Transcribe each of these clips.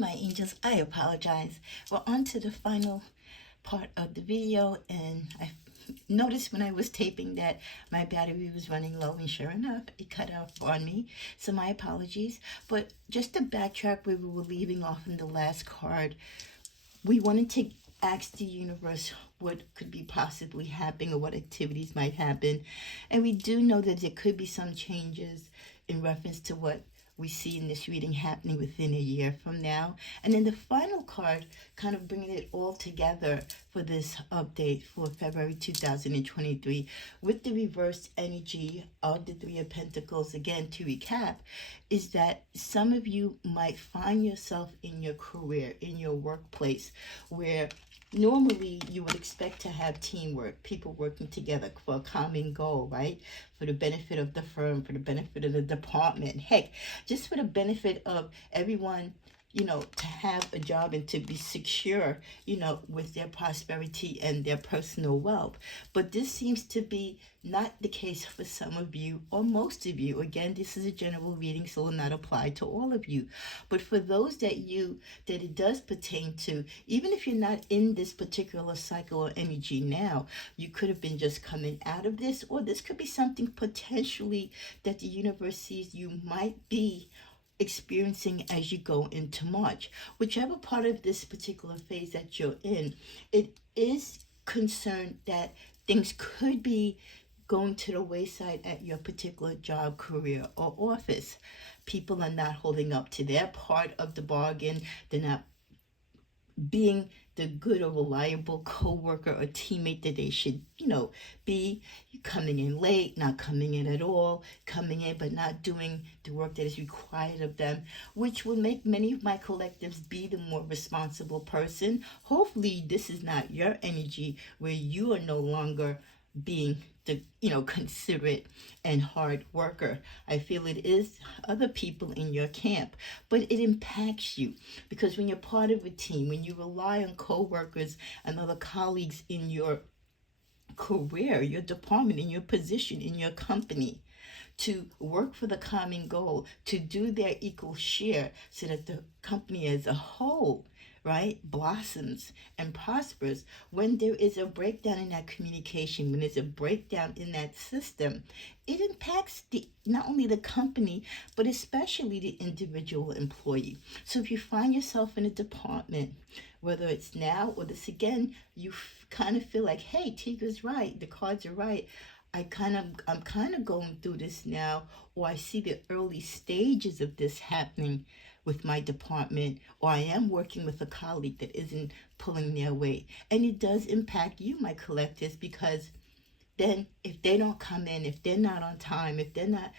my angels. I apologize. We're on to the final part of the video, and I noticed when I was taping that my battery was running low, and sure enough, it cut off on me. So my apologies. But just to backtrack where we were leaving off in the last card, we wanted to ask the universe what could be possibly happening or what activities might happen. And we do know that there could be some changes in reference to what we see in this reading happening within a year from now. And then the final card, kind of bringing it all together for this update for February 2023 with the reversed energy of the Three of Pentacles. Again, to recap, is that some of you might find yourself in your career, in your workplace, where normally you would expect to have teamwork, people working together for a common goal, right? For the benefit of the firm, for the benefit of the department, heck, just for the benefit of everyone, to have a job and to be secure, with their prosperity and their personal wealth. But this seems to be not the case for some of you or most of you. Again, this is a general reading, so will not apply to all of you. But for those that it does pertain to, even if you're not in this particular cycle or energy now, you could have been just coming out of this, or this could be something potentially that the universe sees you might be experiencing as you go into March. Whichever part of this particular phase that you're in, it is concerned that things could be going to the wayside at your particular job, career, or office. People are not holding up to their part of the bargain. They're not being the good or reliable co-worker or teammate that they should, be. Coming in late, not coming in at all, coming in but not doing the work that is required of them, which will make many of my collectives be the more responsible person. Hopefully this is not your energy where you are no longer being the considerate and hard worker. I feel it is other people in your camp, but it impacts you because when you're part of a team, when you rely on co-workers and other colleagues in your career, your department, in your position, in your company, to work for the common goal, to do their equal share so that the company as a whole, right, blossoms and prospers. When there is a breakdown in that communication, when there's a breakdown in that system, it impacts not only the company, but especially the individual employee. So if you find yourself in a department, whether it's now or this again, you kind of feel like, hey, Tiga's right, the cards are right. I'm kind of going through this now, or I see the early stages of this happening with my department, or I am working with a colleague that isn't pulling their weight. And it does impact you, my collectives, because then if they don't come in, if they're not on time, if they're not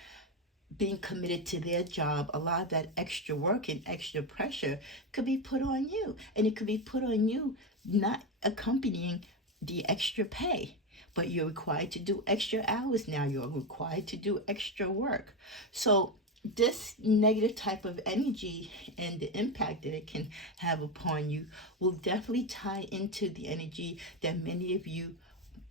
being committed to their job, a lot of that extra work and extra pressure could be put on you. And it could be put on you not accompanying the extra pay. But you're required to do extra hours now. You're required to do extra work. So this negative type of energy and the impact that it can have upon you will definitely tie into the energy that many of you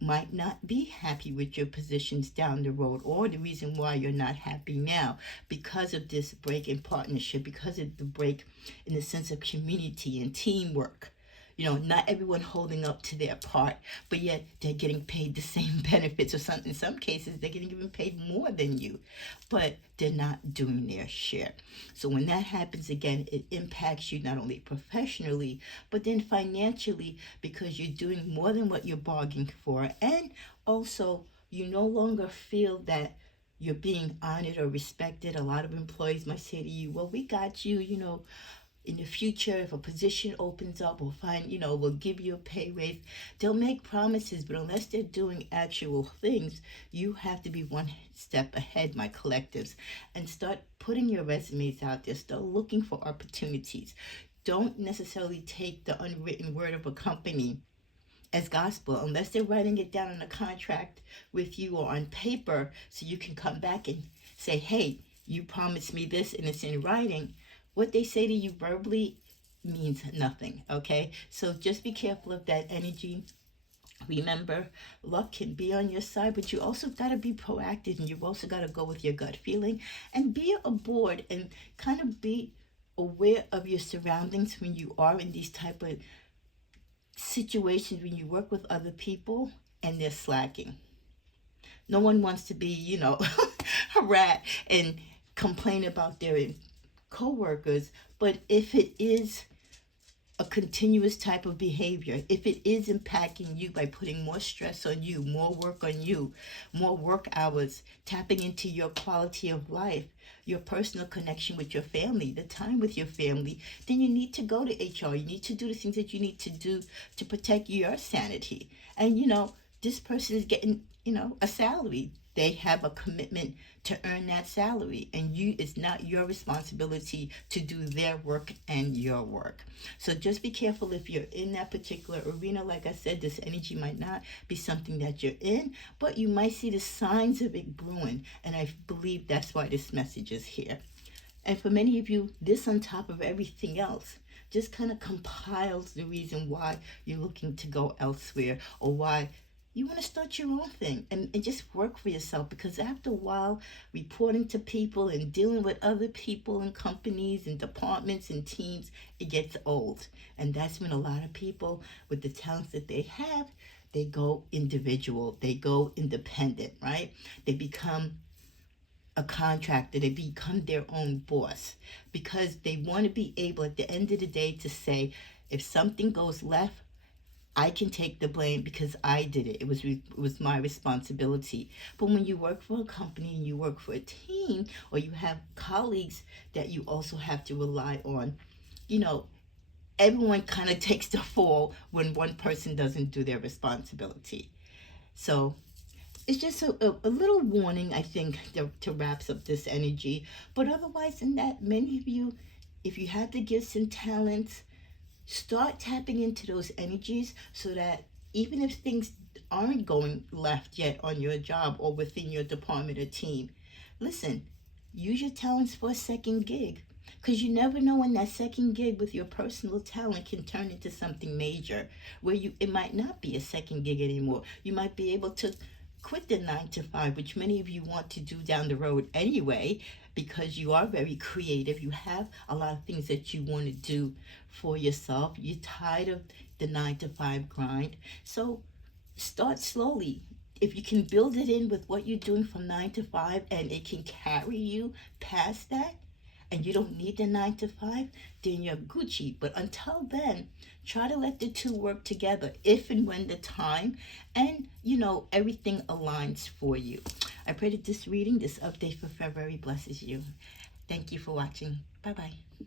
might not be happy with your positions down the road, or the reason why you're not happy now because of this break in partnership, because of the break in the sense of community and teamwork. Not everyone holding up to their part, but yet they're getting paid the same benefits, or in some cases they're getting even paid more than you, but they're not doing their share. So when that happens again, it impacts you not only professionally, but then financially, because you're doing more than what you're bargaining for. And also, you no longer feel that you're being honored or respected. A lot of employees might say to you, well, we got you, in the future, if a position opens up, we'll give you a pay raise. They'll make promises, but unless they're doing actual things, you have to be one step ahead, my collectives, and start putting your resumes out there. Start looking for opportunities. Don't necessarily take the unwritten word of a company as gospel unless they're writing it down in a contract with you or on paper, so you can come back and say, hey, you promised me this and it's in writing. What they say to you verbally means nothing, okay? So just be careful of that energy. Remember, luck can be on your side, but you also got to be proactive, and you've also got to go with your gut feeling and be aboard and kind of be aware of your surroundings when you are in these type of situations, when you work with other people and they're slacking. No one wants to be, a rat and complain about their coworkers. But if it is a continuous type of behavior, if it is impacting you by putting more stress on you, more work on you, more work hours, tapping into your quality of life, your personal connection with your family, the time with your family, then you need to go to HR. You need to do the things that you need to do to protect your sanity. And, this person is getting, a salary. They have a commitment to earn that salary, and it's not your responsibility to do their work and your work. So just be careful if you're in that particular arena. Like I said, this energy might not be something that you're in, but you might see the signs of it brewing, and I believe that's why this message is here. And for many of you, this on top of everything else just kind of compiles the reason why you're looking to go elsewhere, or why you want to start your own thing and just work for yourself. Because after a while, reporting to people and dealing with other people and companies and departments and teams, it gets old. And that's when a lot of people with the talents that they have, they go individual, they go independent, right? They become a contractor, they become their own boss, because they want to be able at the end of the day to say, if something goes left, I can take the blame because I did it. It was my responsibility. But when you work for a company and you work for a team, or you have colleagues that you also have to rely on, everyone kind of takes the fall when one person doesn't do their responsibility. So it's just a little warning, I think, to wraps up this energy. But otherwise than that, many of you, if you have the gifts and talents, start tapping into those energies, so that even if things aren't going left yet on your job or within your department or team, listen, use your talents for a second gig. Because you never know when that second gig with your personal talent can turn into something major, where it might not be a second gig anymore. You might be able to quit the 9 to 5, which many of you want to do down the road anyway, because you are very creative. You have a lot of things that you want to do for yourself. You're tired of the 9 to 5 grind. So start slowly. If you can build it in with what you're doing from 9 to 5, and it can carry you past that, and you don't need the 9 to 5, then you're Gucci. But until then, try to let the two work together if and when the time and everything aligns for you. I pray that this reading, this update for February blesses you. Thank you for watching. Bye bye.